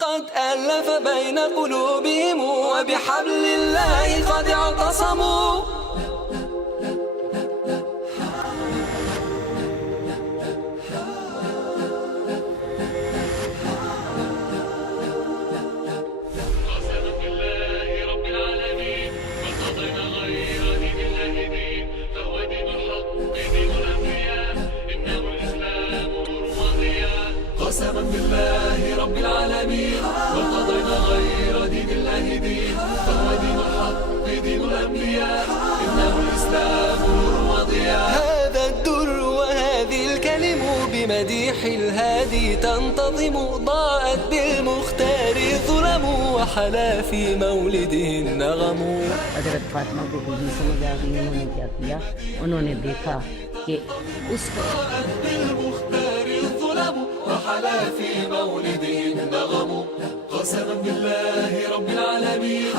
قد ألف بين قلوبهم وبحبل الله قد اعتصموا. قسما بالله رب العالمين وارتضينا غير دين الله دين، فهو دين الحق دين الأنبياء، إنه الإسلام نور وضياء. هذا الدر وهذه الكلم بمديح الهادي تنتظم، ضاءت بالمختار الظلم وحلا في مولده النغم. हज़रत फातिमा को खुशी समझ आ गई। उन्होंने क्या किया, उन्होंने देखा कि उसको وحلا في مولده النغم. قسما بالله رب العالمين